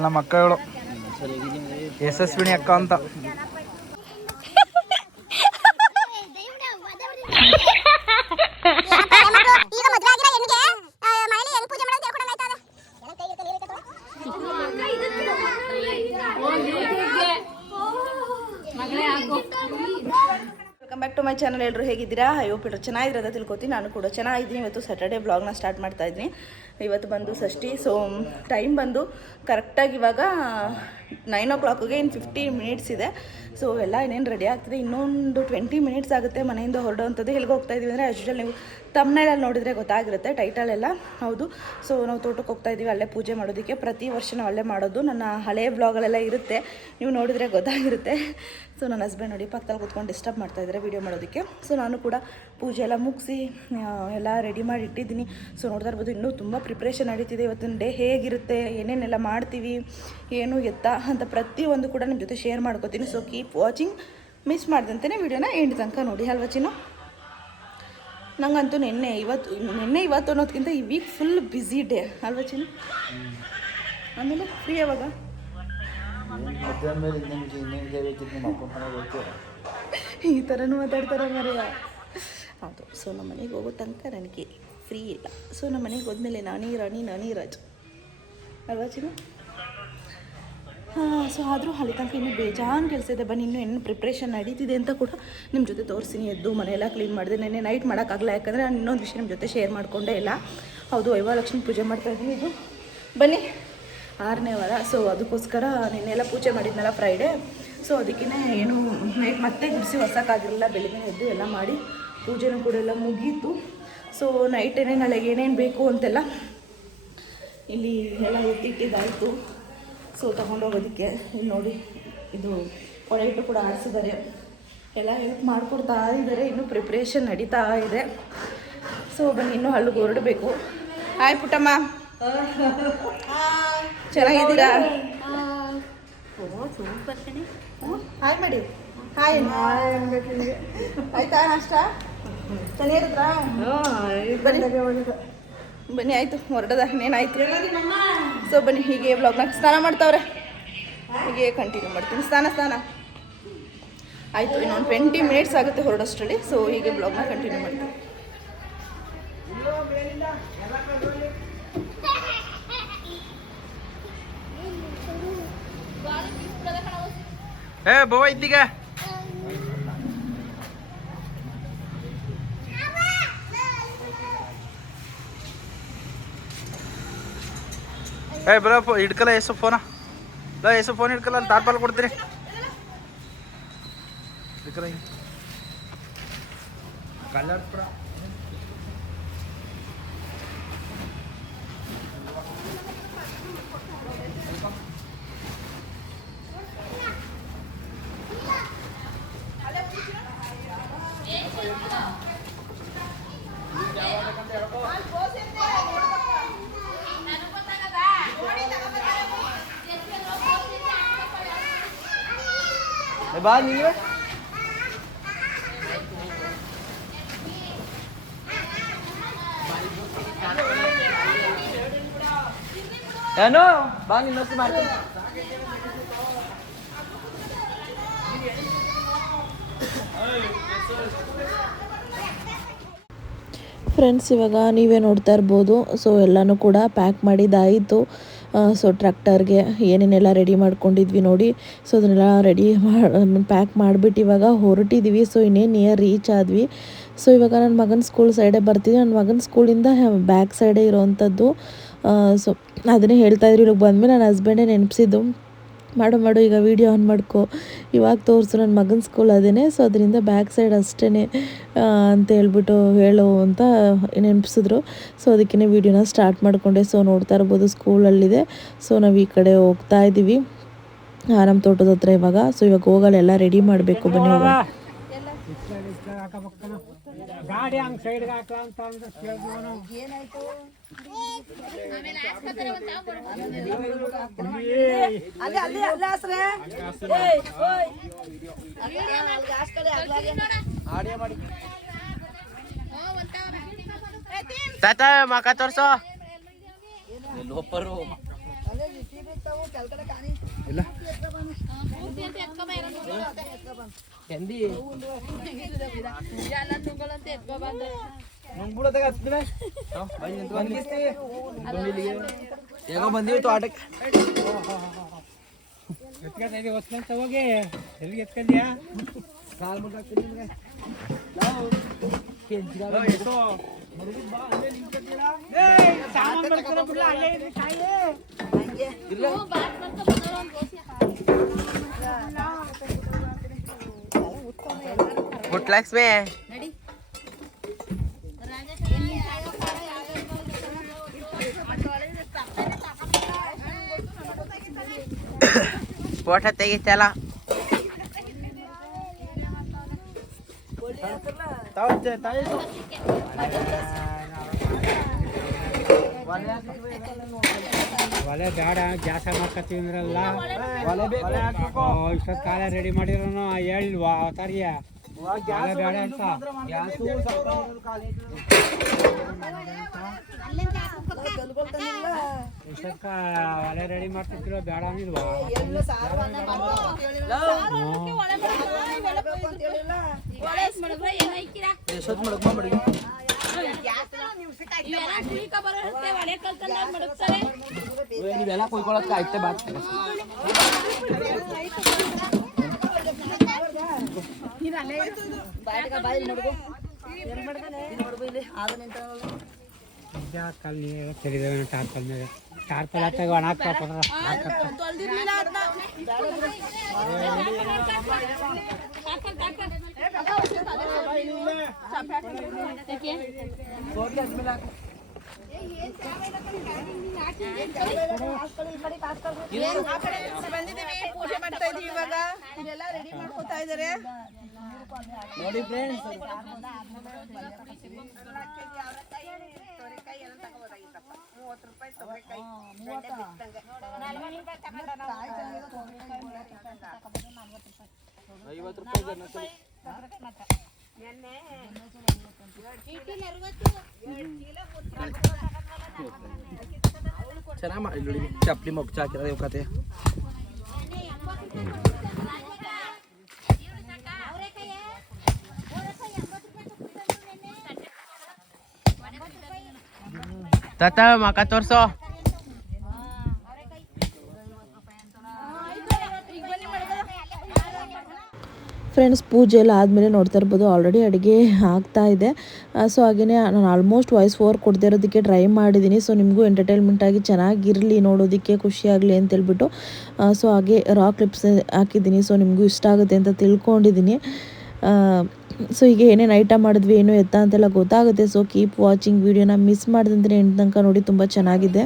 ನಮ್ಮ ಅಕ್ಕಗಳು ಯಶಸ್ವಿನಿ ಅಕ್ಕ ಅಂತ. Welcome back to my channel. ಎಲ್ಲರೂ ಹೇಗಿದ್ದೀರಾ? ಐ ಹೋಪ್ ಎಲ್ಲರೂ ಚೆನ್ನಾಗಿರೋದ ತಿಳ್ಕೊತೀನಿ. ನಾನು ಕೂಡ ಚೆನ್ನಾಗಿದ್ದೀನಿ. ಇವತ್ತು ಸ್ಯಾಟರ್ಡೇ ಬ್ಲಾಗ್ನ ಸ್ಟಾರ್ಟ್ ಮಾಡ್ತಾ ಇದ್ದೀನಿ. ಇವತ್ತು ಬಂದು ಷಷ್ಠಿ. ಸೊ ಟೈಮ್ ಬಂದು ಕರೆಕ್ಟಾಗಿ ಇವಾಗ 9 o'clock ಇನ್ನು 15 minutes ಇದೆ. ಸೊ ಎಲ್ಲ ಇನ್ನೇನು ರೆಡಿ ಆಗ್ತಿದೆ. ಇನ್ನೊಂದು 20 minutes ಆಗುತ್ತೆ ಮನೆಯಿಂದ ಹೊರಡುವಂಥದ್ದು. ಎಲ್ಲಿಗೆ ಹೋಗ್ತಾ ಇದ್ದೀವಿ ಅಂದರೆ ಆ್ಯಸ್ ಯೂಶುವಲ್ ನೀವು ತಮ್ಮನೇಲಲ್ಲಿ ನೋಡಿದರೆ ಗೊತ್ತಾಗಿರುತ್ತೆ ಟೈಟಲೆಲ್ಲ. ಹೌದು, ಸೊ ನಾವು ತೋಟಕ್ಕೆ ಹೋಗ್ತಾ ಇದ್ದೀವಿ ಅಲ್ಲೇ ಪೂಜೆ ಮಾಡೋದಕ್ಕೆ. ಪ್ರತಿ ವರ್ಷ ನಾವು ಅಲ್ಲೇ ಮಾಡೋದು. ನನ್ನ ಹಳೆಯ ಬ್ಲಾಗಲ್ಲೆಲ್ಲ ಇರುತ್ತೆ, ನೀವು ನೋಡಿದರೆ ಗೊತ್ತಾಗಿರುತ್ತೆ. ಸೊ ನನ್ನ ಹಸ್ಬೆಂಡ್ ನೋಡಿ ಪಕ್ಕದಲ್ಲಿ ಕೂತ್ಕೊಂಡು ಡಿಸ್ಟರ್ಬ್ ಮಾಡ್ತಾಯಿದ್ದಾರೆ ವೀಡಿಯೋ ಮಾಡೋದಕ್ಕೆ. ಸೊ ನಾನು ಕೂಡ ಪೂಜೆ ಎಲ್ಲ ಮುಗಿಸಿ ಎಲ್ಲ ರೆಡಿ ಮಾಡಿ ಇಟ್ಟಿದ್ದೀನಿ. ಸೊ ನೋಡ್ತಾ ಇರ್ಬೋದು ಇನ್ನೂ ತುಂಬ ಪ್ರಿಪ್ರೇಷನ್ ನಡೀತಿದೆ. ಇವತ್ತಿನ ಡೇ ಹೇಗಿರುತ್ತೆ, ಏನೇನೆಲ್ಲ ಮಾಡ್ತೀವಿ, ಏನು ಎತ್ತ ಅಂತ ಪ್ರತಿಯೊಂದು ಕೂಡ ನಿಮ್ಮ ಜೊತೆ ಶೇರ್ ಮಾಡ್ಕೋತೀನಿ. ಸೊ ಕೀಪ್ ವಾಚಿಂಗ್, ಮಿಸ್ ಮಾಡ್ದಂತೆಯೇ ವೀಡಿಯೋನ ಎಂಡ್ ತನಕ ನೋಡಿ ಅಲ್ವಾ ಚಿನ್ನು? ನಂಗಂತೂ ನಿನ್ನೆ ಇವತ್ತು ಅನ್ನೋದಕ್ಕಿಂತ ಈ ವೀಕ್ ಫುಲ್ ಬ್ಯುಸಿ ಡೇ ಅಲ್ವಾ ಚಿನ್ನು? ಆಮೇಲೆ ಫ್ರೀ ಯಾವಾಗ? ಈ ಥರನೂ ಮಾತಾಡ್ತಾರೆ ಮರೆಯ. ಹೌದು, ಸೊ ನಮ್ಮ ಮನೆಗೆ ಹೋಗೋ ತನಕ ನನಗೆ ಫ್ರೀ ಇಲ್ಲ. ಸೊ ನಮ್ಮ ಮನೆಗೆ ಹೋದ್ಮೇಲೆ ನಾನೇ ರಾಜ್ ಅಲ್ವಾ ಚಿನ್ನು? ಹಾಂ, ಸೊ ಆದರೂ ಅಲ್ಲಿ ತನಕ ಇನ್ನೂ ಬೇಜಾನ್ ಕೆಲಸ ಇದೆ. ಬನ್ನಿ, ಇನ್ನೂ ಏನು ಪ್ರಿಪ್ರೇಷನ್ ನಡೀತಿದೆ ಅಂತ ಕೂಡ ನಿಮ್ಮ ಜೊತೆ ತೋರಿಸ್ತೀನಿ. ಎದ್ದು ಮನೆಯೆಲ್ಲ ಕ್ಲೀನ್ ಮಾಡಿದೆ. ನೆನ್ನೆ ನೈಟ್ ಮಾಡೋಕ್ಕಾಗಲ್ಲ, ಯಾಕಂದರೆ ನಾನು ಇನ್ನೊಂದು ವಿಷಯ ನಿಮ್ಮ ಜೊತೆ ಶೇರ್ ಮಾಡಿಕೊಂಡೇ ಇಲ್ಲ. ಹೌದು, ವೈಭವಲಕ್ಷ್ಮಿ ಪೂಜೆ ಮಾಡ್ತಾಯಿದ್ದೀನಿ. ಇದು ಬನ್ನಿ 6ನೇ ವಾರ. ಸೊ ಅದಕ್ಕೋಸ್ಕರ ನಿನ್ನೆಲ್ಲ ಪೂಜೆ ಮಾಡಿದ್ನಲ್ಲ ಫ್ರೈಡೇ. ಸೊ ಅದಕ್ಕೇ ಏನು ನೈಟ್ ಮತ್ತೆ ಗುಡಿಸಿ ಹೊಸಕ್ಕಾಗಿರಲಿಲ್ಲ. ಬೆಳಿಗ್ಗೆ ಎದ್ದು ಎಲ್ಲ ಮಾಡಿ ಪೂಜೆನೂ ಕೂಡ ಎಲ್ಲ ಮುಗೀತು. ಸೊ ನೈಟ್ ನಾಳೆಗೆ ಏನೇನು ಬೇಕು ಅಂತೆಲ್ಲ ಇಲ್ಲಿ ಎಲ್ಲ ಎತ್ತಿಟ್ಟಿದ್ದಾಯಿತು. ಸೊ ತೊಗೊಂಡೋಗೋದಕ್ಕೆ ಇಲ್ಲಿ ನೋಡಿ, ಇದು ಒಳ್ಳೆ ಹಿಟ್ಟು ಕೂಡ ಆಡಿಸಿದ್ದಾರೆ, ಎಲ್ಲ ಹೆಲ್ಪ್ ಮಾಡಿಕೊಡ್ತಾ ಇದ್ದಾರೆ. ಇನ್ನೂ ಪ್ರಿಪ್ರೇಷನ್ ನಡೀತಾ ಇದೆ. ಸೊ ಬನ್ನಿ, ಇನ್ನೂ ಹಳ್ಳಿಗೆ ಹೊರಡಬೇಕು. ಹಾಯ್ ಪುಟ್ಟಮ್ಮ, ಚೆನ್ನಾಗಿದ್ದೀರಾ? ಹಾಯ್ ಮಾಡಿ. ಹಾಯ್, ಆಯ್ತಾ ನಾಷ್ಟ? ಚೆನ್ನಾಗಿರುತ್ತಾ? ಬನ್ನಿ, ಆಯಿತು ಹೊರಡದ ಇನ್ನೇನಾಯ್ತು. ಸೊ ಬನ್ನಿ, ಹೀಗೆ ಬ್ಲಾಗ್ನಾಗ ಸ್ನಾನ ಮಾಡ್ತಾವ್ರೆ, ಹೀಗೆ ಕಂಟಿನ್ಯೂ ಮಾಡ್ತೀನಿ. ಸ್ನಾನ ಆಯಿತು. ಇನ್ನೊಂದು 20 minutes ಆಗುತ್ತೆ ಹೊರಡೋಷ್ಟರಲ್ಲಿ. ಸೊ ಹೀಗೆ ಬ್ಲಾಗ್ನ ಕಂಟಿನ್ಯೂ ಮಾಡ್ತೀನಿ. ಏ ಬೋ ಇದ್ದೀಗ ಏ ಬರ ಹಿಡ್ಕಲ್ಲ ಎಷ್ಟು ಫೋನ ಎಷ್ಟು ಫೋನ್ ಹಿಡ್ಕಲ್ಲ, ಅಲ್ಲಿ ತಾರ್ಪಾಲ್ ಕೊಡ್ತೀನಿ. ಕಲರ್ ಪುರ ಬಾ ನೀವೇ. ಏನು ಬಾ ನಿನ್ನೊತ್ತು ಮಾಡ್ತೀನಿ. ಫ್ರೆಂಡ್ಸ್, ಇವಾಗ ನೀವೇ ನೋಡ್ತಾ ಇರ್ಬೋದು. ಸೊ ಎಲ್ಲನೂ ಕೂಡ ಪ್ಯಾಕ್ ಮಾಡಿದ್ದಾಯಿತು. ಸೊ ಟ್ರ್ಯಾಕ್ಟರ್ಗೆ ಏನೇನೆಲ್ಲ ರೆಡಿ ಮಾಡ್ಕೊಂಡಿದ್ವಿ ನೋಡಿ. ಸೊ ಅದನ್ನೆಲ್ಲ ಪ್ಯಾಕ್ ಮಾಡಿಬಿಟ್ಟು ಇವಾಗ ಹೊರಟಿದ್ವಿ. ಸೊ ಇನ್ನೇನು ನಿಯರ್ ರೀಚ್ ಆದ್ವಿ. ಸೊ ಇವಾಗ ನನ್ನ ಮಗನ ಸ್ಕೂಲ್ ಸೈಡೇ ಬರ್ತಿದ್ವಿ. ನನ್ನ ಮಗನ ಸ್ಕೂಲಿಂದ ಬ್ಯಾಕ್ ಸೈಡೇ ಇರೋವಂಥದ್ದು. ಸೊ ಅದನ್ನೇ ಹೇಳ್ತಾಯಿದ್ರು. ಇಲ್ಲಿಗೆ ಬಂದಮೇಲೆ ನನ್ನ ಹಸ್ಬೆಂಡೇ ನೆನಪಿಸಿದ್ದು, ಮಾಡು ಈಗ ವೀಡಿಯೋ ಆನ್ ಮಾಡ್ಕೊ, ಇವಾಗ ತೋರಿಸು ನನ್ನ ಮಗನ ಸ್ಕೂಲ್ ಅದೇನೆ. ಸೊ ಅದರಿಂದ ಬ್ಯಾಕ್ ಸೈಡ್ ಅಷ್ಟೇ ಅಂತ ಹೇಳ್ಬಿಟ್ಟು ಹೇಳು ಅಂತ ನೆನಪಿಸಿದ್ರು. ಸೊ ಅದಕ್ಕೇ ವೀಡಿಯೋನ ಸ್ಟಾರ್ಟ್ ಮಾಡಿಕೊಂಡೆ. ಸೊ ನೋಡ್ತಾ ಇರ್ಬೋದು ಸ್ಕೂಲಲ್ಲಿದೆ. ಸೊ ನಾವು ಈ ಕಡೆ ಹೋಗ್ತಾ ಇದ್ದೀವಿ ನಮ್ಮ ತೋಟದ ಹತ್ರ ಇವಾಗ. ಸೊ ಇವಾಗ ಹೋಗಲ್ಲ, ಎಲ್ಲ ರೆಡಿ ಮಾಡಬೇಕು. ಬನ್ನಿ ಹೋಗೋಣ. ಗಾಡಿ ಹಂಗ್ ಸೈಡ್ ಹಾಕ್ಲ ಅಂತ ಏನಾಯ್ತು? ತಾತ ಮಕ ತೋರ್ಸೋ. ಇಲ್ಲ ಈಗ ಬಂದಿವಿ ತೋಟಕ್ಕೆ ಎತ್ಕೊಂಡಿ ಹೊಸ್ಕೊಂತ ಹೋಗಿ ಎಲ್ಲಿಗೆ ಎತ್ಕೊಂಡ್ಯಾ ಕಾಲ್ ಮುಟ್ಟಾಕ್ತೀನಿ ನಿಮಗೆ ಮುಟ್ಲಕ್ಷ್ಮಿ ಫೋಟೋ ತೆಗಿತಲ್ಲ ಒಲೆ ಬೇಡ ಗ್ಯಾಸ ಮಾಡ್ಕೊತೀವಿ ಅಂದ್ರಲ್ಲ ಇಷ್ಟೊತ್ತು ಕಾಲ ರೆಡಿ ಮಾಡಿರೋನು ಹೇಳಿಲ್ವಾ ಅವತಾರಿಯ ಒಲೆ ಬೇಡ ಅಂತ ಇಷ್ಟೊತ್ತ ಒಲೆ ರೆಡಿ ಮಾಡ್ತಿದ್ರು ಬೇಡ ಅಂದಿಲ್ವಾ ನೀವೆಲ್ಲ ಕೊಯ್ಕೊಳಕ್ಕೆ ಆಯ್ತೆ ಬಾತ್ ಕಲ್ಲಿ ತೆಗೆದೇವೆ ಟಾರ್ಪಲ್ ಮೇಲೆ ಟಾರ್ಪಲ್ ಹಾಕ್ತಾಗ ಒಣ ಬಂದಿದ್ದೀವಿ, ಪೂಜೆ ಮಾಡ್ತಾ ಇದೀವಿ. ಇವಾಗ ಇದೆಲ್ಲ ರೆಡಿ ಮಾಡ್ಕೊತಾ ಇದಾರೆ. ನೋಡಿ ಫ್ರೆಂಡ್ಸ್ ಚೆನ್ನಾಗಿ ಮಾಡಿ ಚಪ್ಪಲಿ ಮೊಗ್ಚ ಹಾಕಿರೋದು ಇವ್ ಕತೆ ತಾತ ಮಕ ತೋರ್ಸೋ ಫ್ರೆಂಡ್ಸ್ ಪೂಜೆ ಎಲ್ಲ ಆದಮೇಲೆ ನೋಡ್ತಾ ಇರ್ಬೋದು ಆಲ್ರೆಡಿ ಅಡುಗೆ ಆಗ್ತಾ ಇದೆ. ಸೊ ಹಾಗೆಯೇ ನಾನು ಆಲ್ಮೋಸ್ಟ್ ವಾಯ್ಸ್ ಓವರ್ ಕೊಡದೇ ಇರೋದಕ್ಕೆ ಟ್ರೈ ಮಾಡಿದ್ದೀನಿ. ಸೊ ನಿಮಗೂ ಎಂಟರ್ಟೈನ್ಮೆಂಟಾಗಿ ಚೆನ್ನಾಗಿರಲಿ, ನೋಡೋದಕ್ಕೆ ಖುಷಿಯಾಗಲಿ ಅಂತೇಳ್ಬಿಟ್ಟು ಸೊ ಹಾಗೆ ರಾ ಕ್ಲಿಪ್ಸ್ ಹಾಕಿದ್ದೀನಿ. ಸೊ ನಿಮಗೂ ಇಷ್ಟ ಆಗುತ್ತೆ ಅಂತ ತಿಳ್ಕೊಂಡಿದ್ದೀನಿ. ಸೊ ಈಗ ಏನೇನು ಐಟಮ್ ಮಾಡಿದ್ವಿ ಏನು ಎತ್ತ ಅಂತೆಲ್ಲ ಗೊತ್ತಾಗುತ್ತೆ. ಸೊ ಕೀಪ್ ವಾಚಿಂಗ್ ವಿಡಿಯೋನ ಮಿಸ್ ಮಾಡಿದಂತೆ ಎಂಟು ತನಕ ನೋಡಿ, ತುಂಬ ಚೆನ್ನಾಗಿದೆ.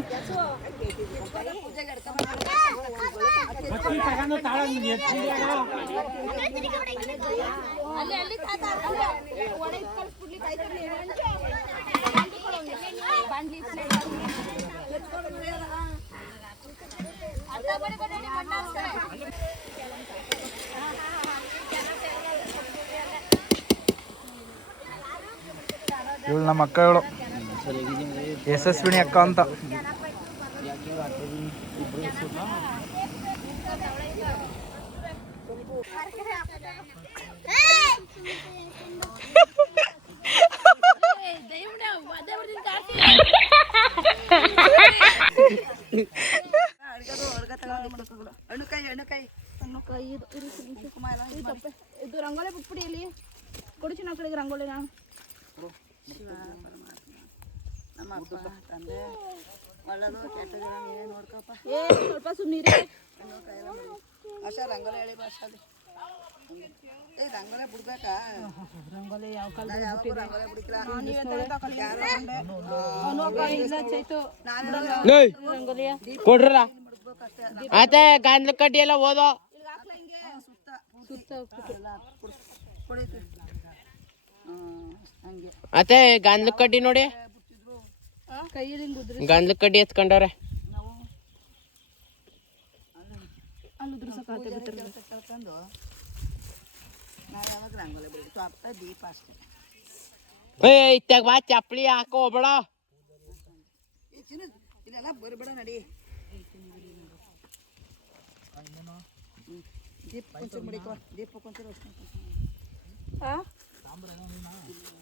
ಇವಳು ನಮ್ಮ ಅಕ್ಕ, ಇವಳು ಯಶಸ್ವಿನಿ ಅಕ್ಕ ಅಂತ. ಇದು ರಂಗೋಲಿ ಬಿಟ್ಬಿಡಿ, ಕೊಡಿಸಿ ನಾವು ಕಡೆಗೆ ರಂಗೋಲಿನ. ಸ್ವಲ್ಪ ಸುಮ್ಮನೆ ರಂಗೋಲಿ ಹೇಳಿ ಭಾಷೆ ರಂಗೋಲಿ ಬಿಡ್ಬೇಕಾ? ರಂಗೋಲಿ ಯಾವ ಕೊಡ್ರ ಆತ ಗಾಂಧ್ಲ ಕಡ್ಡಿ ಎಲ್ಲ ಓದೋ ಅತ್ತೆ ಗಾಂಧ್ಲ ಕಡ್ಡಿ ನೋಡಿ, ಗಾಂಧ್ಲ ಕಡ್ಡಿ ಎತ್ಕೊಂಡವ್ರೆ. ಇತ್ತಾಗ ಬಾ, ಚಪ್ಪಲಿ ಹಾಕೋ ಹೋಗ್ಬೇಡ. ಇದೆಲ್ಲ ಬರ್ಬೇಡ ನಡಿ.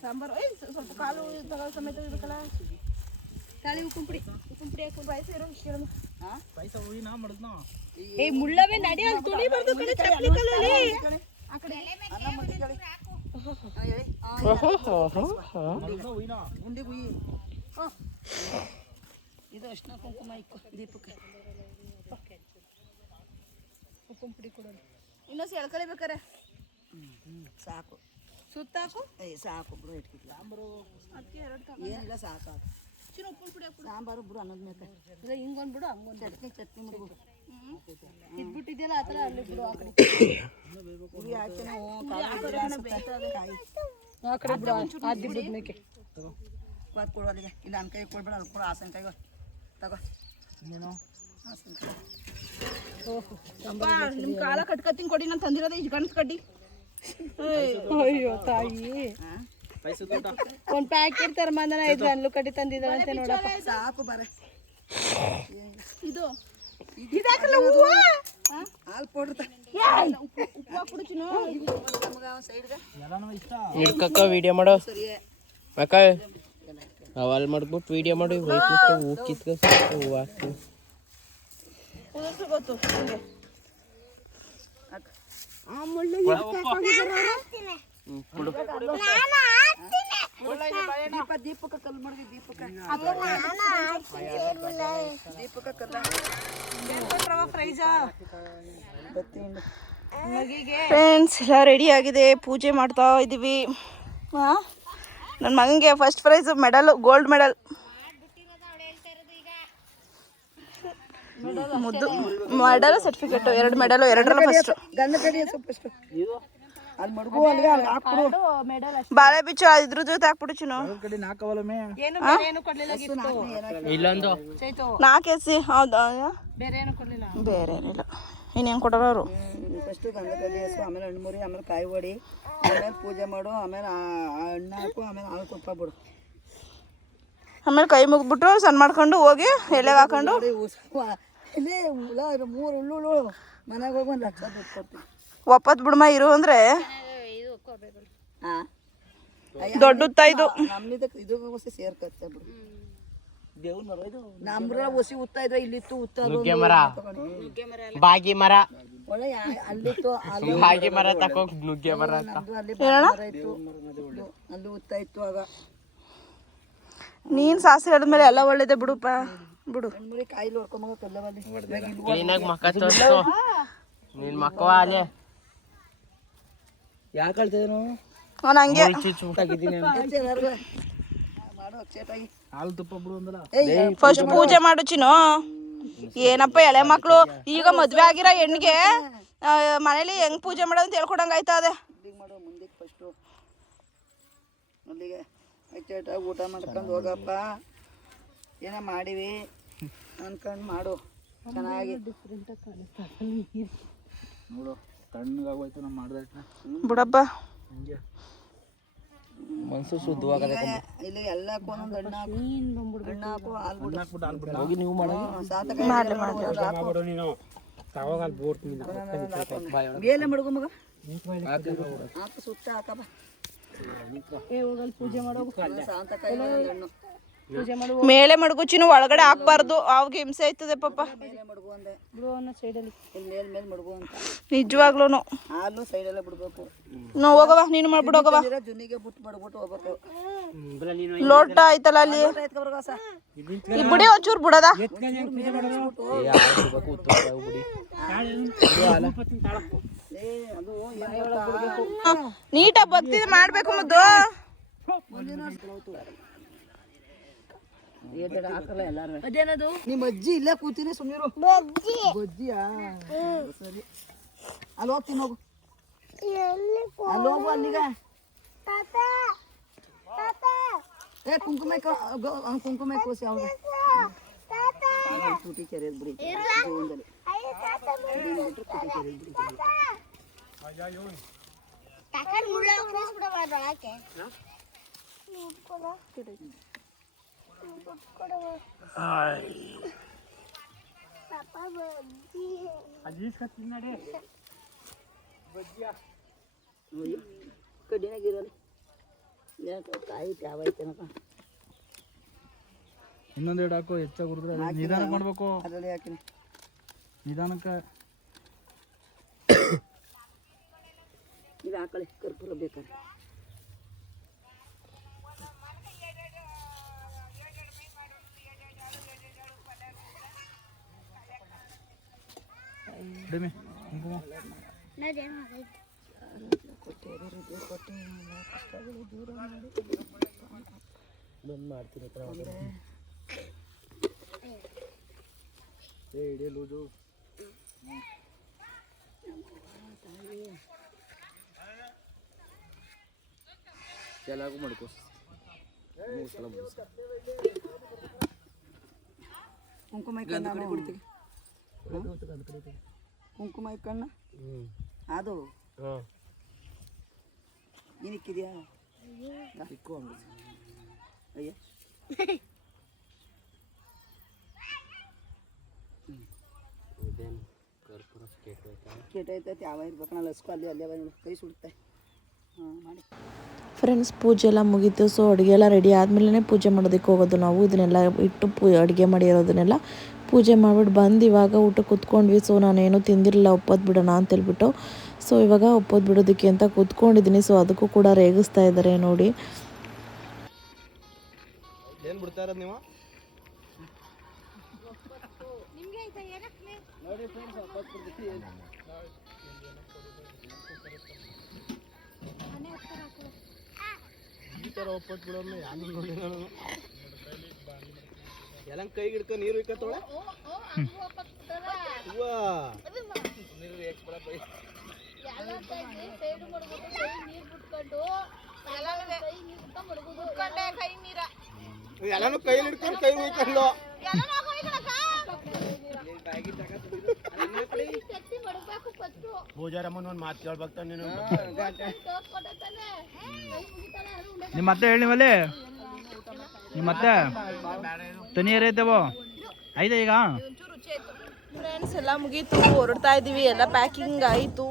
ಸಾಂಬಾರು ಸ್ವಲ್ಪ ಕಾಲು ತಗೋ ಸಮೇತ ಇರ್ಬೇಕಲ್ಲ. ತಾಳಿ ಉಪ್ಪುಂಪುಡಿ ಹಾಕೊಂಡು ಪಾಯಸ ಇರೋ ಏ ಮುಳ್ಳವೇ ನಡಿ ಅಲ್ಲಿ ತುಳಿಬಾರ್ದು ಕಡೆ ಚಪ್ಪಲಿ ಕಲ್ಲಲ್ಲಿ ಆ ಕಡೆ ಇದು ಅಷ್ಟನ ಕುಂಕುಮ ಇಕ್ಕು ದೀಪಕ್ಕೆ ಕುಂಕುಂಪುಡಿ ಕೊಡೋದು ಇನ್ನೊಂದು ಎಳ್ಕೊಳ್ಬೇಕಾರೆ ಸಾಕು ಸುತ್ತಾಕು ಸಾಕು ಬಿಡು ಇಟ್ಕಿಲ್ಲ ಸಾಂಬಾರು ಅದಕ್ಕೆ ಎರಡು ಏನಿಲ್ಲ ಸಾಕು ಚಿನ್ನ ಉಪ್ಪಿನ ಪುಡಿ ಹಾಕು ಸಾಂಬಾರು ಬಿಡು ಅನ್ನೋದು ಮೇಕ ಇಲ್ಲ ಹಿಂಗೊಂದು ಬಿಡು ಹಂಗೊಂದು ಚಟ್ನಿ ಬಿಡು ಇದ್ಬಿಟ್ಟಿದೆಯಲ್ಲ ಆ ಥರ ಅಲ್ಲಿ ಬಿಡು ಆ ಕಡೆ ಆ ಕಡೆ ಬಿಡು ಆದಿ ಬಿಡು ಮೇಕೆ ಅದು ಕೊಡು ಅಲ್ಲಿಗೆ ಇಲ್ಲ ನನ್ನ ಕೈ ಕೊಡ್ಬೇಡ ಅಲ್ಲಿ ಕೊಡು ಹಾಸನ ಕೈಗೆ ತಗೋ ಇನ್ನೇನು ನಿಮ್ಮ ಕಾಲ ಕಟ್ಕತ್ತೀನಿ ಕೊಡಿ ನಾನು ತಂದಿರೋದೇ ಇಷ್ಟು ಗಂಟು ಕಡ್ಡಿ ಅಯ್ಯೋ ತಾಯಿ ಒಂದು ಪ್ಯಾಕೆಟ್ ತರ್ಮಂದನ ಇದ್ರು ಅಲ್ಲೂ ಕಡ್ಡಿ ತಂದಿದ್ದಾರಂತೆ ನೋಡಪ್ಪ ಸಾಕು ಬರ ಇದು ಇದಾಕಲ್ಲ ಹೂವು ಹಾಲು ಪೌಡ್ರ್ ಉಪ್ಪು ಹಾಕ್ಬಿಡು ಚಿನ್ನು ಸೈಡ್ಗೆ ಹಿಡ್ಕಕ್ಕ ವಿಡಿಯೋ ಮಾಡೋ ಅಕ್ಕ ನಾವು ಅಲ್ಲಿ ಮಾಡ್ಬಿಟ್ಟು ವಿಡಿಯೋ ಮಾಡಿ ಹೂ ಕಿತ್ಕ ಹೂವು ಹಾಕ್ತೀವಿ ಉದುರ್ಸು ಗೊತ್ತು ಹಂಗೆ ದೀಪಕ ಕಲ್ ಮಾಡಿ ದೀಪಕ ಫ್ರೆಂಡ್ಸ್ ಎಲ್ಲ ರೆಡಿ ಆಗಿದೆ ಪೂಜೆ ಮಾಡ್ತಾ ಇದ್ದೀವಿ. ನನ್ನ ಮಗನಿಗೆ first prize medal gold medal ಮುದ್ದು ಮೆಡಲ್ ಸರ್ಟಿಫಿಕೇಟ್ 2 ಮೆಡಲು 2ರಲ್ಲ ಫಸ್ಟ್ ಬಾಳೆ ಬಿಚ್ಚು ಇದ್ರ ಜೊತೆ ಹಾಕ್ಬಿಡು ಚಿನ್ನು ಇಲ್ಲೊಂದು 4 ಎಸಿ ಹೌದಾ ಬೇರೆ ಏನಿಲ್ಲ ಇನ್ನೇನು ಕೊಡೋರು ಅವರು ಫಸ್ಟು ಗಂಧಕಡ್ಡಿ ಹಸು ಆಮೇಲೆ ಹಣ್ಣು ಮುರಿ ಆಮೇಲೆ ಕಾಯಿ ಹೊಡಿ ಆಮೇಲೆ ಪೂಜೆ ಮಾಡು ಆಮೇಲೆ ಹಣ್ಣು ಹಾಕು ಆಮೇಲೆ ಹಾಲು ತುಪ್ಪ ಬಿಡು ಆಮೇಲೆ ಕೈ ಮುಗ್ಬಿಟ್ಟು ಸಣ್ಣ ಮಾಡ್ಕೊಂಡು ಹೋಗಿ ಎಲೆಗೆ ಹಾಕೊಂಡು ಇಲ್ಲೇ 3 ಉಳ್ಳು ಮನೆಗೆ ಹೋಗಿ 1 ಲಕ್ಷ ದುಡ್ಡು ಕೊಡ್ತೀನಿ ಒಪ್ಪತ್ತು ಬಿಡಮ್ಮ ಇರು ಅಂದರೆ ಹಾಂ ದೊಡ್ಡ ಉತ್ತಾಯ್ದು ನಮ್ಮಿದ ಇದು ಹೊಸ ಸೇರ್ಕತ್ತೆ ಬಿಡು ದೇವ್ರ ಮರ ಇದು ನಮ್ರ ಹೊಸಿ ಉತ್ತಾ ಇದ್ವ ಇಲ್ಲಿತ್ತು ಉತ್ತ ನುಗ್ಗೆ ಮರ ಬಾಗಿ ಮರ ಒಳ್ಳೆ ಅಲ್ಲಿತ್ತು ಬಾಗಿ ಮರ ತಕೋ ನುಗ್ಗೆ ಮರ ಅಂತ ಅಲ್ಲಿ ಮರ ಇತ್ತು ಅಲ್ಲಿ ಉತ್ತಾ ಇತ್ತು ಆಗ ನೀನು ಸಾಸಿ ಹೇಳಿದ್ಮೇಲೆ ಎಲ್ಲ ಒಳ್ಳೇದೆ ಬಿಡುಪ್ಪ ಬಿಡು ಹಣ್ಣುಮುರಿ ಕಾಯಿಲೆ ಹೊಡ್ಕೊಂಬ ಕಲ್ಲವಲ್ಲಿ ಕ್ಲೀನಾಗಿ ಮಕ್ಕ ತೋರಿಸು ನಿನ್ನ ಮಕ್ಕವ ಅಲ್ಲೇ ಯಾಕೆ ಹೇಳ್ತೇನು ಅವನು ಹಂಗೆ ಮಾಡು ಅಕ್ಷೇಟಾಗಿ ಹಾಲು ತುಪ್ಪ ಬಿಡು ಅಂದಲ್ಲ ಫಸ್ಟ್ ಪೂಜೆ ಮಾಡು ಚಿನ್ನು ಏನಪ್ಪ ಎಳೆ ಮಕ್ಕಳು ಈಗ ಮದುವೆ ಆಗಿರೋ ಹೆಣ್ಣಿಗೆ ಮನೇಲಿ ಹೆಂಗ್ ಪೂಜೆ ಮಾಡೋದು ಅಂತ ಹೇಳ್ಕೊಡಂಗೆ ಆಯ್ತಾ ಅದೇ ಇಲ್ಲಿಗೆ ಮಾಡು ಮುಂದಕ್ಕೆ ಫಸ್ಟು ಅಲ್ಲಿಗೆ ಅಕ್ಷೇಟಾಗಿ ಊಟ ಮಾಡ್ಕೊಂಡು ಹೋಗಪ್ಪ ಏನೋ ಮಾಡಿವಿ ಅನ್ಕೊಂಡು ಮಾಡು ಚೆನ್ನಾಗಿ ನೋಡು ತಣ್ಣಗಾಗೋಯ್ತು ನಾವು ಮಾಡಿದ್ರೆ ಬಿಡಪ್ಪ ಮನಸ್ಸು ಶುದ್ಧವಾಗದೆ ಇಲ್ಲಿ ಎಲ್ಲಕ್ಕೂ ಒಂದೊಂದು ಹಣ್ಣು ಹಾಕು ಹಾಲು ಬಿಡು ಹೋಗಿ ನೀವು ಮಾಡಿ ಮಾಡ್ಬಿಡು ನೀನು ತವಾಗ ಅಲ್ಲಿ ಬೋಟ್ ಬೇಲೆ ಮಡಗು ಮಗ ಹಾಕು ಸುತ್ತ ಹಾಕಪ್ಪ ಪೂಜೆ ಮಾಡೋದು ಸಾಂತಕಾಯಿ ಹಣ್ಣು ಮೇಲೆ ಮಡಗು ಚಿನ್ನು ಒಳಗಡೆ ಹಾಕ್ಬಾರ್ದು ಅವಾಗ ಹಿಂಸೆ ಆಯ್ತದೆ ಪಾಪ ಮೇಲೆ ಮಡಗು ಅಂದೆ ಇಲ್ಲಿ ಮೇಲೆ ಮಡಗು ಅಂತ ನಿಜವಾಗ್ಲೂ ಹಾಲು ಸೈಡೆಲ್ಲ ಬಿಡ್ಬೇಕು ನಾವು ಹೋಗವ ನೀನು ಮಾಡ್ಬಿಡು ಹೋಗವ ಜುನಿಗೆ ಬುಟ್ಟು ಮಡ್ಬಿಟ್ಟು ಹೋಗ್ಬೇಕು ಲೋಟ ಆಯ್ತಲ್ಲ ಅಲ್ಲಿ ಈ ಬುಡಿ ಒಂಚೂರು ಬಿಡದ ನೀಟಾಗಿ ಬತ್ತಿದ್ ಮಾಡ್ಬೇಕು ಮುದ್ದು ಹಾಕಲ್ಲ ಎಲ್ಲಾರು ಅದೇನದು ನಿಮ್ಮ ಅಜ್ಜಿ ಇಲ್ಲೇ ಕೂತೀನಿ ಸುಮ್ಮನಿರು ಬಜ್ಜಿಯಾ ಸರಿ ಅಲ್ಲಿ ಹೋಗ್ತೀನಿ ಹೋಗು ಅಲ್ಲಿ ಹೋಗು ಅಲ್ಲಿಗೆ ಏ ಕುಂಕುಮ ಕೋಸಿ ಅವ್ರು ಕೂಟಿ ಕೆರೆದ್ ಬಿಡಿ ಜೀವನದಲ್ಲಿ ಕೂಟಿ ಕೆರೆದ್ ಬಿಡಿ ಅಲ್ಲಿ ಇಸ್ಕೊತೀನಿ ನಡಿ ಬಜ್ಜಿಯ ಕಡಿನಾಗಿರಲ್ಲ ಕಾಯಿ ತ್ಯಾವ ಐತೆನಪ್ಪ. ಇನ್ನೊಂದೆರಡು ಹಾಕು, ಹೆಚ್ಚಾಗಿ ಹುರಿದ್ರೆ ನಿಧಾನಕ್ಕೆ ಮಾಡ್ಬೇಕು. ಅದರಲ್ಲಿ ಹಾಕಿನಿ ನಿಧಾನಕ್ಕೆ ಇದು ಹಾಕಳಿ ಕರ್ಪೂರ ಬೇಕಾದ್ರೆ. ಕಡಿಮೆ ಕುಂಕುಮ. ಬಂದು ಮಾಡ್ತೀನಿ ಇಡೀ ಲೂಜು. ಎಲ್ಲಾಗೂ ಮಾಡ್ಕೋ. ಕುಂಕುಮ ಇಕ್ಕಣ್ಣ ಕುಂಕುಮ ಇಕ್ಕಣ್ಣ ಅದು ಏನಿಕ್ಕಿದ್ಯಾ ಅಯ್ಯ ಕೆಟ್ಟೈತೈತೆ ಯಾವ ಇರ್ಬೇಕಣ್ಣ ಲಸ್ಕು ಅಲ್ಲಿ ಅಲ್ಲೇ ಬಂದು ಕೈ ಸುಡುತ್ತೆ. ಹಾಂ ಮಾಡಿ ಫ್ರೆಂಡ್ಸ್, ಪೂಜೆ ಎಲ್ಲ ಮುಗೀತು. ಸೊ ಅಡುಗೆ ಎಲ್ಲ ರೆಡಿ ಆದಮೇಲೆ ಪೂಜೆ ಮಾಡೋದಕ್ಕೆ ಹೋಗೋದು ನಾವು. ಇದನ್ನೆಲ್ಲ ಇಟ್ಟು ಅಡುಗೆ ಮಾಡಿರೋದನ್ನೆಲ್ಲ ಪೂಜೆ ಮಾಡಿಬಿಟ್ಟು ಬಂದು ಇವಾಗ ಊಟಕ್ಕೆ ಕೂತ್ಕೊಂಡ್ವಿ. ಸೊ ನಾನೇನು ತಿಂದಿರಲಿಲ್ಲ, ಒಪ್ಪೋದು ಬಿಡೋಣ ಅಂತೇಳ್ಬಿಟ್ಟು. ಸೊ ಇವಾಗ ಒಪ್ಪೋದು ಬಿಡೋದಕ್ಕೆ ಅಂತ ಕೂತ್ಕೊಂಡಿದ್ದೀನಿ. ಸೊ ಅದಕ್ಕೂ ಕೂಡ ರೇಗಿಸ್ತಾ ಇದ್ದಾರೆ ನೋಡಿ. ಏನು ಬಿಡ್ತಾ ಇರೋದು ನೀವು? ಈ ಥರ ಒಪ್ಪತ್ತು ಬಿಡೋದು ಯಾರು ನೋಡಿ ನಾನು ಎಲ್ಲ ಕೈಗೆ ಹಿಡ್ಕೊ ನೀರು ಇಕ್ಕತ್ತೋಳೆ ಎಲ್ಲಾನು ಕೈ ಹಿಡ್ಕೊಂಡು ಕೈ ಉಯ್ಕೊಂಡು ಪೂಜಾರಮ್ಮನ ಒಂದು ಮಾತು ಕೇಳ್ಬೇಕು ನೀನು. ನಿಮ್ಮ ಮತ್ತೆ ಹೇಳಿ ಮಲ್ಲಿ, ನಿಮ್ಮ ಮತ್ತೆ ತನಿಯರ್ ಐತವೋ ಆಯ್ತಾ ಈಗ? ಫ್ರೆಂಡ್ಸ್ ಎಲ್ಲ ಮುಗೀತು, ಹೊರಡ್ತಾ ಇದ್ದೀವಿ. ಎಲ್ಲ ಪ್ಯಾಕಿಂಗ್ ಆಯಿತು.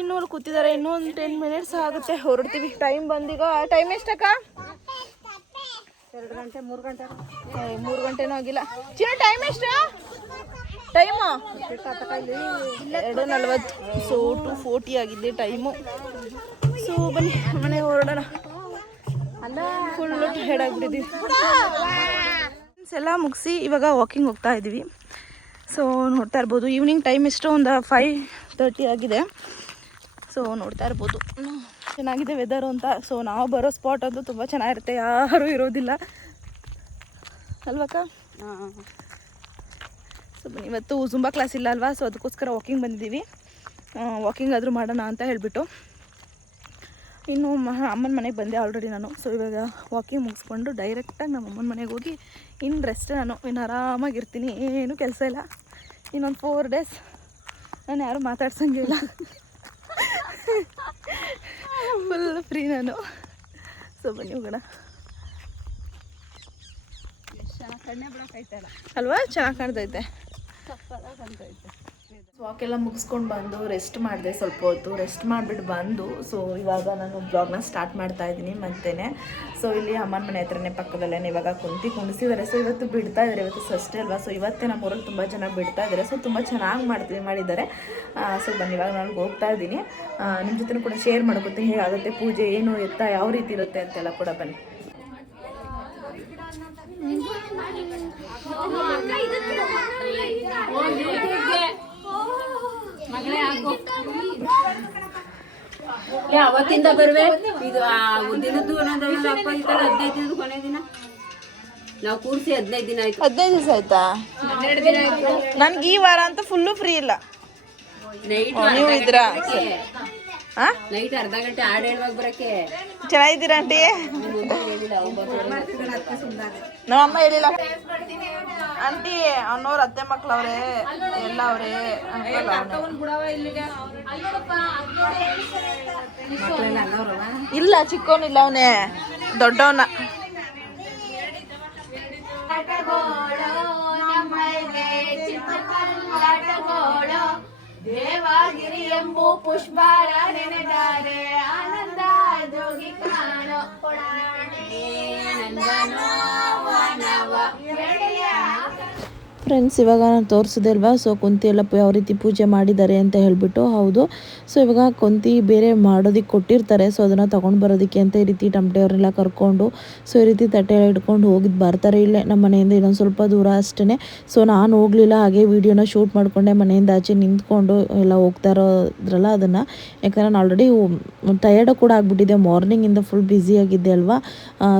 ಇನ್ನೂ ಅಲ್ಲಿ ಕೂತಿದ್ದಾರೆ. ಇನ್ನೂ ಒಂದು 10 ಮಿನಿಟ್ಸ್ ಆಗುತ್ತೆ, ಹೊರಡ್ತೀವಿ. ಟೈಮ್ ಬಂದೀಗ. ಟೈಮ್ ಎಷ್ಟಕ್ಕ? 2 ಗಂಟೆ 3 ಗಂಟೆ 3 ಗಂಟೆನೂ ಆಗಿಲ್ಲ. ಚಿನ್ನ ಟೈಮ್ ಎಷ್ಟು? ಟೈಮು 2:40. ಸೊ 2:40 ಆಗಿದೆ ಟೈಮು. ಸೊ ಬನ್ನಿ ಮನೆಗೆ ಹೊರಡೋಣ. ಫುಲ್ಲು ಟೈರ್ಡ್ ಆಗಿಬಿಟ್ಟಿದ್ದೀವಿ. ಎಲ್ಲ ಮುಗಿಸಿ ಇವಾಗ ವಾಕಿಂಗ್ ಹೋಗ್ತಾ ಇದ್ದೀವಿ. ಸೊ ನೋಡ್ತಾ ಇರ್ಬೋದು ಈವ್ನಿಂಗ್ ಟೈಮ್ ಎಷ್ಟು, ಒಂದು 5:30 ಆಗಿದೆ. ಸೊ ನೋಡ್ತಾ ಇರ್ಬೋದು ಚೆನ್ನಾಗಿದೆ ವೆದರು ಅಂತ. ಸೊ ನಾವು ಬರೋ ಸ್ಪಾಟ್ ಅಂತೂ ತುಂಬ ಚೆನ್ನಾಗಿರುತ್ತೆ, ಯಾರೂ ಇರೋದಿಲ್ಲ ಅಲ್ವಕ್ಕ? ಸೊ ಬನ್ನಿ, ಇವತ್ತು ಜುಂಬಾ ಕ್ಲಾಸ್ ಇಲ್ಲ ಅಲ್ವಾ, ಸೊ ಅದಕ್ಕೋಸ್ಕರ ವಾಕಿಂಗ್ ಬಂದಿದ್ದೀವಿ. ವಾಕಿಂಗ್ ಆದರೂ ಮಾಡೋಣ ಅಂತ ಹೇಳಿಬಿಟ್ಟು. ಇನ್ನು ಅಮ್ಮನ ಮನೆಗೆ ಬಂದೆ ಆಲ್ರೆಡಿ ನಾನು. ಸೊ ಇವಾಗ ವಾಕಿಂಗ್ ಮುಗಿಸ್ಕೊಂಡು ಡೈರೆಕ್ಟಾಗಿ ನಮ್ಮ ಅಮ್ಮನ ಮನೆಗೆ ಹೋಗಿ ಇನ್ನು ರೆಸ್ಟ್. ಇನ್ನು ಆರಾಮಾಗಿರ್ತೀನಿ, ಏನೂ ಕೆಲಸ ಇಲ್ಲ. ಇನ್ನೊಂದು 4 ಡೇಸ್ ನಾನು ಯಾರೂ ಮಾತಾಡ್ಸಂಗಿಲ್ಲ, ಫುಲ್ ಫ್ರೀ ನಾನು. ಸೊ ಬನ್ನಿ ಹೋಗೋಣ ಅಲ್ವಾ? ಚೆನ್ನಾಗಿ ಕಾಣ್ತೈತೆ. ವಾಕೆಲ್ಲ ಮುಗಿಸ್ಕೊಂಡು ಬಂದು ರೆಸ್ಟ್ ಮಾಡಿದೆ, ಸ್ವಲ್ಪ ಹೊತ್ತು ರೆಸ್ಟ್ ಮಾಡಿಬಿಟ್ಟು ಬಂದು. ಸೊ ಇವಾಗ ನಾನು ಬ್ಲಾಗ್ನ ಸ್ಟಾರ್ಟ್ ಮಾಡ್ತಾ ಇದ್ದೀನಿ ಮತ್ತೇ. ಸೊ ಇಲ್ಲಿ ಅಮ್ಮನ ಮನೆ ಹತ್ರನೇ ಪಕ್ಕದಲ್ಲೇ ಇವಾಗ ಕುಣಿಸಿದ್ದಾರೆ. ಸೊ ಇವತ್ತು ಬಿಡ್ತಾ ಇದ್ದಾರೆ, ಇವತ್ತು ಸಷ್ಟೇ ಅಲ್ವಾ. ಸೊ ಇವತ್ತೇ ನಮ್ಮ ಊರಲ್ಲಿ ತುಂಬ ಜನ ಬಿಡ್ತಾ ಇದ್ದಾರೆ. ಸೊ ತುಂಬ ಚೆನ್ನಾಗಿ ಮಾಡಿದ್ದಾರೆ. ಸೊ ಬನ್ನಿ ಇವಾಗ ನಾನು ಹೋಗ್ತಾ ಇದ್ದೀನಿ. ನಿಮ್ಮ ಜೊತೆ ಕೂಡ ಶೇರ್ ಮಾಡ್ಕೊತೀನಿ ಹೇಗಾಗುತ್ತೆ ಪೂಜೆ, ಏನು ಎತ್ತ ಯಾವ ರೀತಿ ಇರುತ್ತೆ ಅಂತೆಲ್ಲ ಕೂಡ. ಬನ್ನಿ. ಅವತ್ತಿಂದ ಬರ್ವೆ ಇದು ದಿನದ್ದು 15 ದಿನದ ಕೊನೆ ದಿನ ನಾವು ಕೂರ್ಸಿ 15 ದಿನ ಆಯ್ತು. 15 ದಿವಸ ಆಯ್ತಾ? ನನ್ಗೆ ಈ ವಾರ ಅಂತ ಫುಲ್ಲು ಫ್ರೀ ಇಲ್ಲ. ನೀವು ಇದ್ದೀರಾ? ನೈಟ್ ಅರ್ಧ ಗಂಟೆ ಹಾಡು ಹೇಳುವಾಗ ಬರಕ್ಕೆ. ಚೆನ್ನಾಗಿದ್ದೀರಾ ಆಂಟಿ? ನಮ್ಮಮ್ಮ ಹೇಳಿಲ್ಲ ಆಂಟಿ, ಅನ್ನೋರು ಅತ್ತೆ ಮಕ್ಳು ಅವ್ರೆ ಎಲ್ಲ ಅವ್ರೆ ಇಲ್ಲ. ಚಿಕ್ಕವನಿಲ್ಲ, ಅವನೇ ದೊಡ್ಡವನ. ದೇವಗಿರಿ ಎಂಬು ಪುಷ್ಪಾರ ನೆನೆದಾರೆ ಆನಂದ ಜೋಗಿ ಕಾಣೋ ನಂದನೋ ವನವ ಗೆಳೆಯ. ಫ್ರೆಂಡ್ಸ್ ಇವಾಗ ನಾನು ತೋರಿಸಿದೆ ಅಲ್ವಾ, ಸೊ ಕುಂತಿ ಎಲ್ಲ ಯಾವ ರೀತಿ ಪೂಜೆ ಮಾಡಿದ್ದಾರೆ ಅಂತ ಹೇಳಿಬಿಟ್ಟು. ಹೌದು, ಸೊ ಇವಾಗ ಕುಂತಿ ಬೇರೆ ಮಾಡೋದಕ್ಕೆ ಕೊಟ್ಟಿರ್ತಾರೆ, ಸೊ ಅದನ್ನು ತೊಗೊಂಡು ಬರೋದಕ್ಕೆ ಅಂತ ಈ ರೀತಿ ಟಮಟೆಯವ್ರನ್ನೆಲ್ಲ ಕರ್ಕೊಂಡು ಸೊ ಈ ರೀತಿ ತಟ್ಟೆ ಎಲ್ಲ ಇಟ್ಕೊಂಡು ಹೋಗಿದ್ದು ಬರ್ತಾರೆ. ಇಲ್ಲೇ ನಮ್ಮ ಮನೆಯಿಂದ ಇನ್ನೊಂದು ಸ್ವಲ್ಪ ದೂರ ಅಷ್ಟೇ. ಸೊ ನಾನು ಹೋಗಲಿಲ್ಲ, ಹಾಗೆ ವೀಡಿಯೋನ ಶೂಟ್ ಮಾಡಿಕೊಂಡೆ ಮನೆಯಿಂದ ಆಚೆ ನಿಂತ್ಕೊಂಡು ಎಲ್ಲ ಹೋಗ್ತಾ ಇರೋದ್ರಲ್ಲ ಅದನ್ನು. ಯಾಕಂದರೆ ನಾನು ಆಲ್ರೆಡಿ ಟಯರ್ಡ್ ಕೂಡ ಆಗಿಬಿಟ್ಟಿದ್ದೆ, ಮಾರ್ನಿಂಗಿಂದ ಫುಲ್ ಬ್ಯುಸಿಯಾಗಿದ್ದೆ ಅಲ್ವಾ.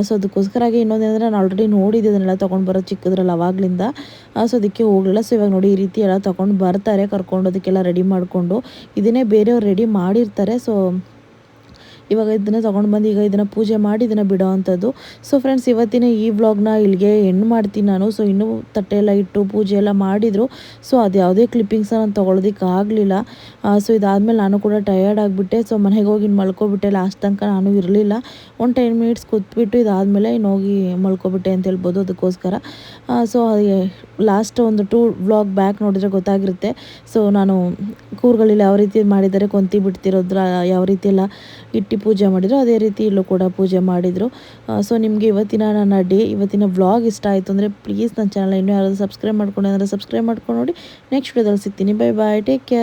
ಸೊ ಅದಕ್ಕೋಸ್ಕರಾಗಿ ಇನ್ನೊಂದೇನೆಂದರೆ ನಾನು ಆಲ್ರೆಡಿ ನೋಡಿದ್ದೆ ಅದನ್ನೆಲ್ಲ ತೊಗೊಂಡು ಬರೋದು ಚಿಕ್ಕದ್ರಲ್ಲ ಅವಾಗಲಿಂದ. ಸೊ ಅದಕ್ಕೆ ಹೋಗಲಿಲ್ಲ. ಸೊ ಇವಾಗ ನೋಡಿ ಈ ರೀತಿ ಎಲ್ಲ ತೊಗೊಂಡು ಬರ್ತಾರೆ, ಕರ್ಕೊಂಡು ಅದಕ್ಕೆಲ್ಲ ರೆಡಿ ಮಾಡಿಕೊಂಡು. ಇದನ್ನೇ ಬೇರೆಯವ್ರು ರೆಡಿ ಮಾಡಿರ್ತಾರೆ. ಸೊ ಇವಾಗ ಇದನ್ನು ತೊಗೊಂಡು ಬಂದು ಈಗ ಇದನ್ನು ಪೂಜೆ ಮಾಡಿ ಇದನ್ನು ಬಿಡೋ ಅಂಥದ್ದು. ಸೊ ಫ್ರೆಂಡ್ಸ್, ಇವತ್ತಿನ ಈ ವ್ಲಾಗ್ನ ಇಲ್ಲಿಗೆ ಎಂಡ್ ಮಾಡ್ತೀನಿ ನಾನು. ಸೊ ಇನ್ನೂ ತಟ್ಟೆ ಎಲ್ಲ ಇಟ್ಟು ಪೂಜೆ ಎಲ್ಲ ಮಾಡಿದರು. ಸೊ ಅದು ಯಾವುದೇ ಕ್ಲಿಪ್ಪಿಂಗ್ಸ್ನ ನಾನು ತೊಗೊಳೋದಕ್ಕೆ ಆಗಲಿಲ್ಲ. ಸೊ ಇದಾದಮೇಲೆ ನಾನು ಕೂಡ ಟಯರ್ಡ್ ಆಗಿಬಿಟ್ಟೆ. ಸೊ ಮನೆಗೆ ಹೋಗಿ ಮಲ್ಕೊಬಿಟ್ಟೆ. ಲಾಸ್ಟ್ ತನಕ ನಾನು ಇರಲಿಲ್ಲ. ಒಂದು 10 ಮಿನಿಟ್ಸ್ ಕೂತ್ಬಿಟ್ಟು ಇದಾದಮೇಲೆ ಇನ್ನು ಹೋಗಿ ಮಲ್ಕೊಬಿಟ್ಟೆ ಅಂತ ಹೇಳ್ಬೋದು. ಅದಕ್ಕೋಸ್ಕರ ಸೊ ಲಾಸ್ಟ್ ಒಂದು 2 ವ್ಲಾಗ್ ಬ್ಯಾಕ್ ನೋಡಿದರೆ ಗೊತ್ತಾಗಿರುತ್ತೆ. ಸೊ ನಾನು ಕೂರ್ಗಳಲ್ಲಿ ಯಾವ ರೀತಿ ಮಾಡಿದ್ದಾರೆ, ಕೊಂತಿ ಬಿಡ್ತಿರೋದ್ರ ಯಾವ ರೀತಿ ಎಲ್ಲ ಇಟ್ಟು ಪೂಜೆ ಮಾಡಿದ್ರು, ಅದೇ ರೀತಿ ಇಲ್ಲೂ ಕೂಡ ಪೂಜೆ ಮಾಡಿದರು. ಸೊ ನಿಮಗೆ ಇವತ್ತಿನ ನನ್ನ ಇವತ್ತಿನ ವ್ಲಾಗ್ ಇಷ್ಟ ಆಯಿತು ಅಂದರೆ ಪ್ಲೀಸ್ ನನ್ನ ಚಾನಲ್ ಇನ್ನೂ ಯಾರಾದರೂ ಸಬ್ಸ್ಕ್ರೈಬ್ ಮಾಡ್ಕೊಂಡು ಅಂದರೆ ಸಬ್ಸ್ಕ್ರೈಬ್ ಮಾಡ್ಕೊಂಡು ನೋಡಿ. ನೆಕ್ಸ್ಟ್ ವಿಡಿಯೋದಲ್ಲಿ ಸಿಗ್ತೀನಿ. Bye bye, take care.